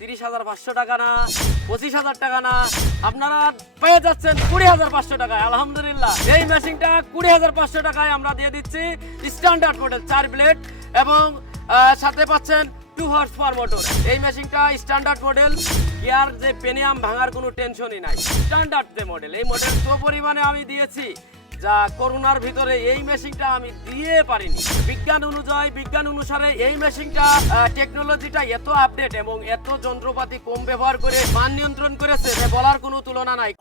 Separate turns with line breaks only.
তিরিশ হাজার পাঁচশো টাকা না, পঁচিশ হাজার টাকা না, আপনারা পেয়ে যাচ্ছেন কুড়ি হাজার পাঁচশো টাকায়, আলহামদুলিল্লাহ। এই মেশিনটা কুড়ি হাজার পাঁচশো টাকায় আমরা দিয়ে দিচ্ছি স্ট্যান্ডার্ড মডেল চার ব্লেড এবং সাথে পাচ্ছেন টু হর্স পাওয়ার মোটর এই মেশিনটা স্ট্যান্ডার্ড মডেল ইয়ার যে পেনিয়াম ভাঙার কোনো টেনশনই নাই। স্ট্যান্ডার্ড যে মডেল এই মডেল তো পরিমাণে আমি দিয়েছি। যা করোনার ভিতরে এই মেশিনটা আমি দিয়ে পারিনি। বিজ্ঞান অনুযায়ী, বিজ্ঞান অনুসারে এই মেশিনটা টেকনোলজিটা এত আপডেট এবং এত যন্ত্রপাতি কম ব্যবহার করে মান নিয়ন্ত্রণ করেছে বলার কোনো তুলনা নাই।